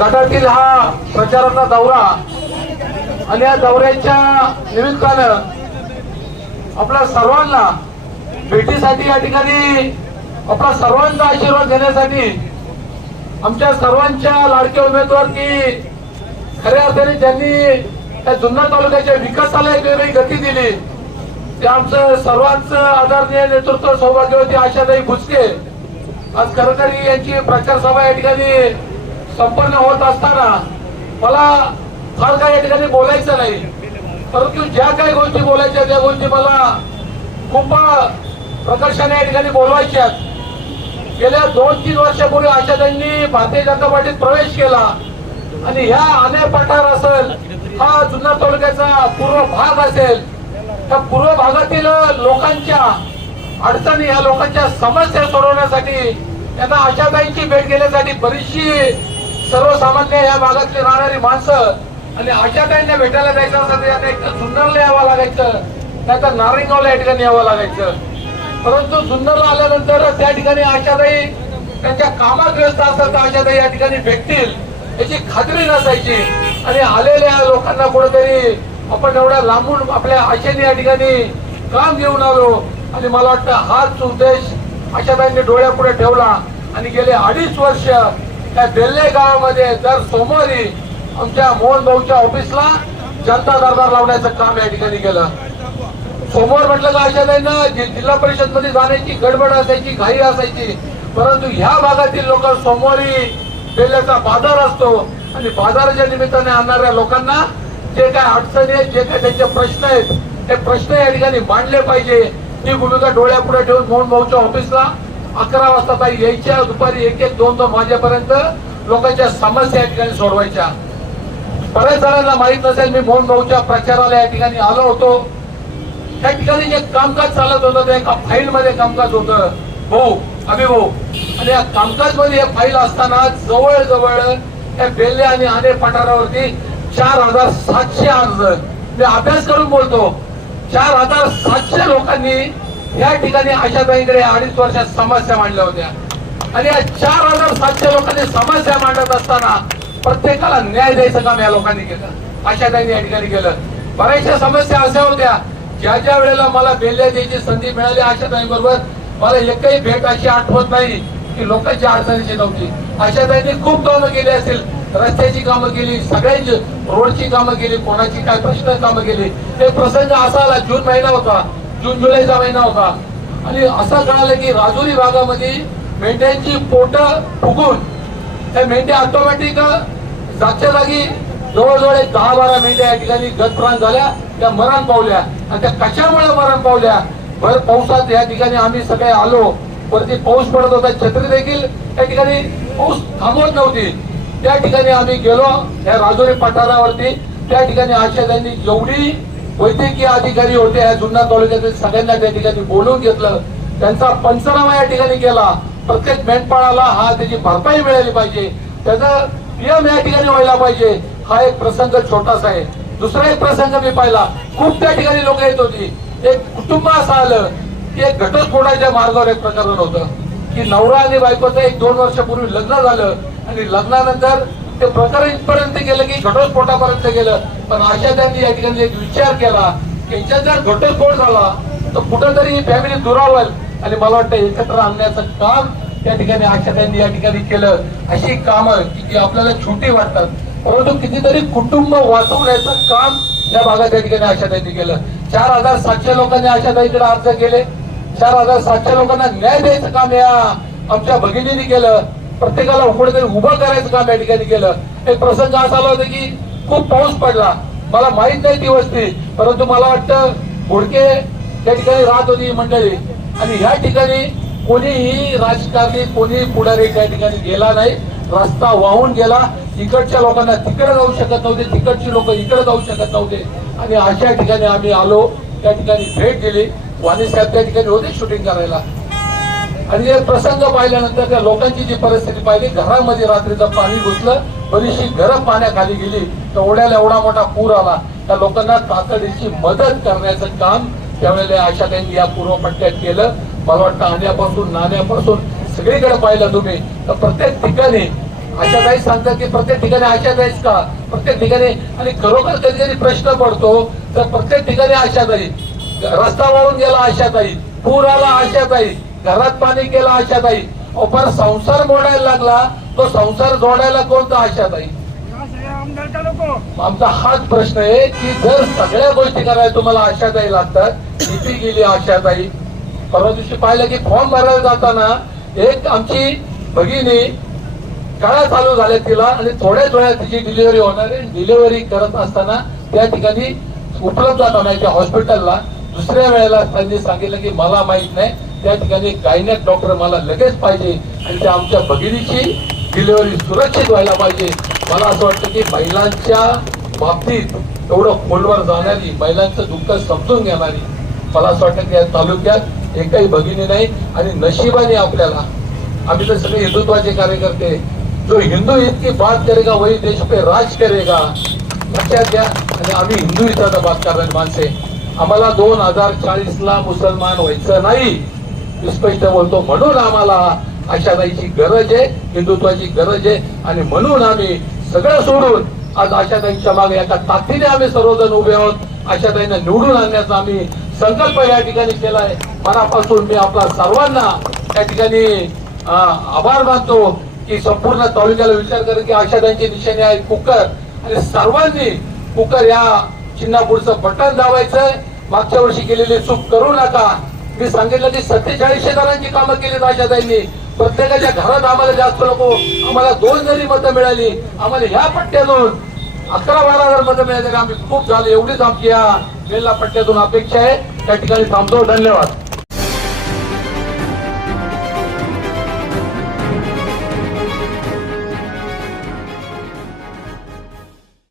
गटातील हा प्रचाराचा दौरा आणि या दौऱ्याच्या निमित्तानं आपल्या सर्वांना भेटीसाठी या ठिकाणी आपला सर्वांचा आशीर्वाद घेण्यासाठी आमच्या सर्वांच्या लाडक्या उमेदवार की खऱ्या अर्थाने ज्यांनी त्या जुन्नर तालुक्याच्या विकासाला एक वेगळी गती दिली ते आमचं सर्वांचं आदरणीय नेतृत्व सौभाग्यवती आशाताई भुसके आज खरकरी यांची प्रचार सभा या ठिकाणी संपन्न होत असताना मला फार काही या ठिकाणी बोलायचं नाही. परंतु ज्या काही गोष्टी बोलायच्या त्या गोष्टी मला खूप प्रकर्षाने या ठिकाणी बोलवायच्या गेल्या दोन तीन वर्षापूर्वी आशाताईंनी भारतीय जनता पार्टीत प्रवेश केला आणि ह्या आने पठार असेल हा जुन्नर तालुक्याचा पूर्व भाग असेल त्या पूर्व भागातील लोकांच्या अडचणी ह्या लोकांच्या समस्या सोडवण्यासाठी त्यांना आशाताईंची भेट घेण्यासाठी बरीचशी सर्वसामान्य या भागातली राहणारी माणसं आणि आशाताईंना भेटायला जायचं असं त्यांना एक तर यावं लागायचं नाहीतर नारिंगावला या ठिकाणी यावं लागायचं. परंतु सुंदरला आल्यानंतर त्या ठिकाणी आशाताई त्यांच्या कामात व्यस्त असतात तर आशाताई या ठिकाणी भेटतील याची खात्री नसायची. आणि आलेल्या लोकांना कुठेतरी आपण एवढ्या लांबून आपल्या आशेने या ठिकाणी काम घेऊन आलो. आणि मला वाटतं हाच उद्देश आशाताईंनी डोळ्यापुढे ठेवला. आणि गेले अडीच वर्ष त्या बेल्ले गावामध्ये दर सोमवारी आमच्या मोहन भाऊच्या ऑफिसला जनता दरबार लावण्याचं काम या ठिकाणी केलं. समोर म्हटलं का आशाताईंना जि- जिल्हा परिषदमध्ये जाण्याची गडबड असायची घाई असायची. परंतु ह्या भागातील लोक सोमवारी बेल्याचा बाजार असतो आणि बाजाराच्या निमित्ताने आणणाऱ्या लोकांना जे काय अडचणी आहेत जे काय त्यांचे प्रश्न आहेत ते प्रश्न या ठिकाणी मांडले पाहिजे. ही भूमिका डोळ्यापुढे ठेवून मोहन भाऊच्या ऑफिसला अकरा वाजता ताई यायच्या दुपारी एक एक दोन दोन वाजेपर्यंत लोकांच्या समस्या या ठिकाणी सोडवायच्या. बऱ्याच जणांना माहीत नसेल मी मोहन भाऊच्या प्रचाराला या ठिकाणी आलो होतो. त्या ठिकाणी जे कामकाज चालत होतं ते एका फाईल मध्ये कामकाज होत. भाऊ अभि भाऊ आणि या कामकाजमध्ये हे फाईल असताना जवळ जवळ बेल्ले आणि आणे पठारावरती चार हजार सातशे अर्ज. मी अभ्यास करून बोलतो चार हजार सातशे लोकांनी या ठिकाणी आशाताईंकडे अडीच वर्षात समस्या मांडल्या होत्या. आणि या चार हजार सातशे लोकांनी समस्या मांडत असताना प्रत्येकाला न्याय द्यायचं काम या लोकांनी केलं. आशाताईंनी या ठिकाणी केलं. बऱ्याचशा समस्या अशा होत्या ज्या ज्या वेळेला मला बेल्या द्यायची संधी मिळाली आशाताई बरोबर मला एकही भेट अशी आठवत नाही की लोकांची अडचणीची नव्हती. आशाताईंनी खूप कामं केली असतील रस्त्याची कामं केली सगळ्यांची रोडची कामं केली कोणाची काय प्रश्न कामं केली. एक प्रसंग असा आला जून महिना होता. जून जुलैचा महिना होता. आणि असं कळालं की राजुरी भागामध्ये मेंढ्यांची पोट फुगून त्या मेंढ्या ऑटोमॅटिक जागच्या जागी जवळजवळ एक दहा बारा मेंढ्या या ठिकाणी गतप्राण झाल्या त्या मरण पावल्या. आणि त्या कशामुळे मरण पावल्या? भर पावसात या ठिकाणी आम्ही सगळे आलो. वरती पाऊस पडत होता. छत्री देखील त्या ठिकाणी पाऊस थांबवत नव्हती. त्या ठिकाणी आम्ही गेलो. या राजोरी पठारावरती त्या ठिकाणी आशाताईंनी जेवढी वैद्यकीय अधिकारी होते या जुन्नर तालुक्यातील सगळ्यांना त्या ठिकाणी बोलवून घेतलं. त्यांचा पंचनामा या ठिकाणी केला. प्रत्येक मेंढपाळाला हा त्याची भरपाई मिळाली पाहिजे. त्याचा नियम या ठिकाणी व्हायला पाहिजे. हा एक प्रसंग छोटासा आहे. दुसरा एक प्रसंग मी पाहिला. खूप त्या ठिकाणी लोक येत होती. एक कुटुंब असं आलं की एक घटस्फोटाच्या मार्गावर एक प्रकरण होतं. की नवरा आणि बायकोचं एक दोन वर्षापूर्वी लग्न झालं आणि लग्नानंतर ते प्रकरण इथपर्यंत गेलं की घटस्फोटापर्यंत गेलं. पण अशा त्यांनी या ठिकाणी एक विचार केला की याच्यात जर घटस्फोट झाला तर कुठंतरी ही फॅमिली दुरावल. आणि मला वाटतं एकत्र आणण्याचं काम त्या ठिकाणी आशा त्यांनी या ठिकाणी केलं. अशी कामं की जी आपल्याला छोटी वाटतात. परंतु कितीतरी कुटुंब वाचवण्याचं काम या भागात या ठिकाणी आशा त्यांनी केलं. चार हजार सातशे लोकांनी आशा ताईकडे अर्ज केले. चार हजार सातशे लोकांना न्याय द्यायचं काम या आमच्या भगिनीने केलं. प्रत्येकाला कुठेतरी उभं करायचं काम या ठिकाणी केलं. एक प्रसंग असा आला होता की खूप पाऊस पडला. मला माहीत नाही ती वस्ती परंतु मला वाटतं घोडके त्या ठिकाणी राहत होती मंडळी. आणि ह्या ठिकाणी कोणीही राजकारणी कोणी पुढारी त्या ठिकाणी गेला नाही. रस्ता वाहून गेला. इकडच्या लोकांना तिकडे जाऊ शकत नव्हते. तिकडची लोक इकडे जाऊ शकत नव्हते. आणि अशा ठिकाणी आम्ही आलो. त्या ठिकाणी भेट दिली. वाणी साहेब त्या ठिकाणी होते शूटिंग करायला. आणि हे प्रसंग पाहिल्यानंतर त्या लोकांची जी परिस्थिती पाहिली घरामध्ये रात्रीचं पाणी घुसलं बरीचशी घरं पाण्याखाली गेली तर ओढ्याला एवढा मोठा पूर आला. त्या लोकांना तातडीची मदत करण्याचं काम त्यावेळेला आशा त्यांनी या पूर्वपट्ट्यात केलं. मला वाटतं आण्यापासून नाण्यापासून सगळीकडे पाहिलं तुम्ही. तर प्रत्येक ठिकाणी आशाताई सांगतात की प्रत्येक ठिकाणी आशाताईच का? प्रत्येक ठिकाणी आणि खरोखर कधी कधी प्रश्न पडतो तर प्रत्येक ठिकाणी आशाताई रस्ता वाळून गेला आशाताई पूर आला आशाताई घरात पाणी केला आशाताई. ताई पर संसार मोडायला लागला तो संसार जोडायला कोणता आशाताई? आमचा हाच प्रश्न आहे की जर सगळ्या गोष्टी करायला तुम्हाला आशाताई लागतात किती गेली आशाताई? परवा दिवशी पाहिलं की फॉर्म भरायला जाताना एक आमची भगिनी काळा चालू झाल्या तिला आणि थोड्याच वेळात तिची डिलिव्हरी होणार आहे. डिलिव्हरी करत असताना त्या ठिकाणी उपलब्ध जाताना हॉस्पिटलला दुसऱ्या वेळेला त्यांनी सांगितलं की मला माहीत नाही त्या ठिकाणी गायनेक डॉक्टर मला लगेच पाहिजे आणि त्या आमच्या भगिनीची डिलिव्हरी सुरक्षित व्हायला पाहिजे. मला असं वाटतं की महिलांच्या बाबतीत एवढं खोलवर जाणारी महिलांचं दुःख समजून घेणारी मला असं वाटतं की या तालुक्यात एकही भगिनी नाही आणि नशिबाने आपल्याला आम्ही तर सगळे हिंदुत्वाचे कार्यकर्ते जो हिंदू इतकी बात करेगा वही देश पे राज करेगा लक्षात घ्या. आणि आम्ही हिंदू हिताचा बात करणारी माणसे. आम्हाला दोन हजार चाळीस ला मुसलमान व्हायचं नाही. स्पष्ट बोलतो म्हणून आम्हाला आशाताईची गरज आहे हिंदुत्वाची गरज आहे आणि म्हणून आम्ही सगळं सोडून आज आशाताईंच्या मागे एका ताकदीने आम्ही सर्वजण उभे आहोत. आशाताईंना निवडून आणण्याचा आम्ही संकल्प या ठिकाणी केलाय मनापासून मी आपला सर्वांना या ठिकाणी आभार मानतो की संपूर्ण तालुक्याला विचार करेल की आशाताईंची निशाणी आहे कुकर. आणि सर्वांनी कुकर या चिन्हापूरचं बटन दाबायचंय. मागच्या वर्षी केलेली चूक करू नका. मी सांगितलं की सत्तेचाळीस शेजारांची कामं केली राजाताईंनी. प्रत्येकाच्या घरात आम्हाला जास्त नको. आम्हाला दोन जरी मतं मिळाली आम्हाला ह्या पट्ट्यातून अकरा बारा हजार मतं मिळाली. आम्ही खूप झाले. एवढीच आमची या पट्ट्यातून अपेक्षा आहे. त्या ठिकाणी थांबतो. धन्यवाद.